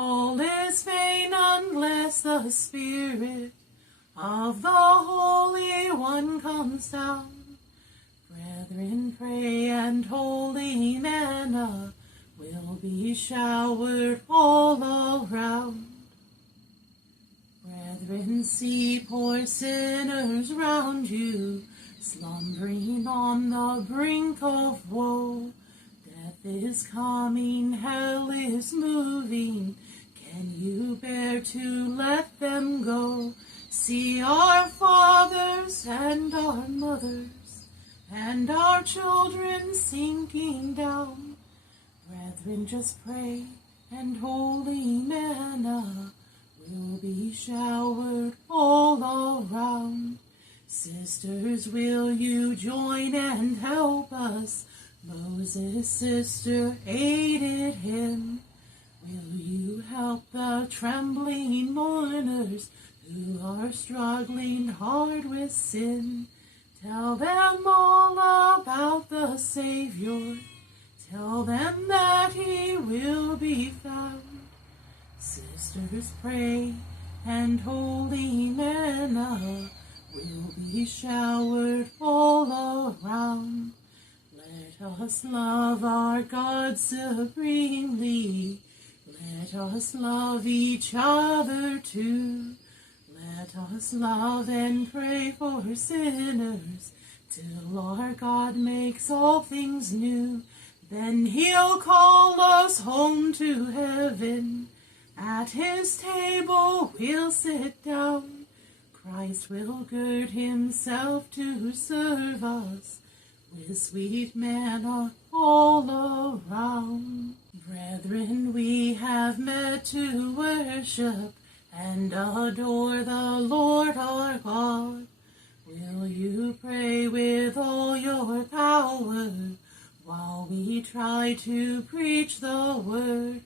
All is vain unless the Spirit of the Holy One comes down. Brethren, pray, and holy manna will be showered all around. Brethren, see poor sinners round you, slumbering on the brink of woe. Death is coming, hell is moving. Can you bear to let them go? See our fathers and our mothers and our children sinking down. Brethren, just pray, and holy manna will be showered all around. Sisters, will you join and help us? Moses' sister aided him. Will you help the trembling mourners who are struggling hard with sin? Tell them all about the Savior. Tell them that he will be found. Sisters, pray, and holy manna will be showered all around. Let us love our God supremely. Let us love each other too. Let us love and pray for sinners till our God makes all things new. Then he'll call us home to heaven. At his table we'll sit down. Christ will gird himself to serve us with sweet manna all around. Brethren, we have met to worship and adore the Lord our God. Will you pray with all your power while we try to preach the word?